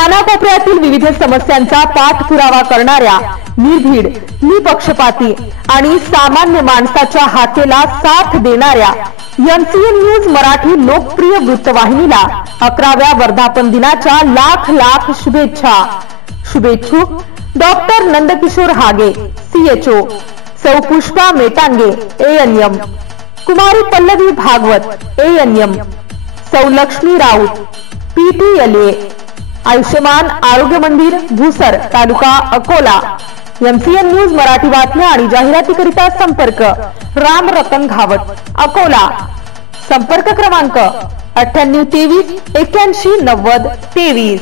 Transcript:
कानाकोपऱ्यातील विविध समस्यांचा पाठपुरावा करणाऱ्या निर्भीड, निपक्षपाती आणि सामान्य माणसाच्या हाकेला साथ देणाऱ्या एमसीएन न्यूज मराठी लोकप्रिय वृत्तवाहिनीला 11व्या वर्धापन दिनाच्या लाख लाख शुभेच्छा। शुभेच्छुक डॉक्टर नंदकिशोर हागे, सीएचओ, सौ पुष्पा मेटांगे, एएनएम, कुमारी पल्लवी भागवत, एएनएम, सौ लक्ष्मी राऊत, पीटीएलए, आयुष्यमान आरोग्य मंदिर, भूसर, तालुका अकोला। एमसीएन न्यूज मराठी बातम्या आणि जाहिरातीकरिता संपर्क राम रतन घावत, अकोला। संपर्क क्रमांक 9823 81 90 23।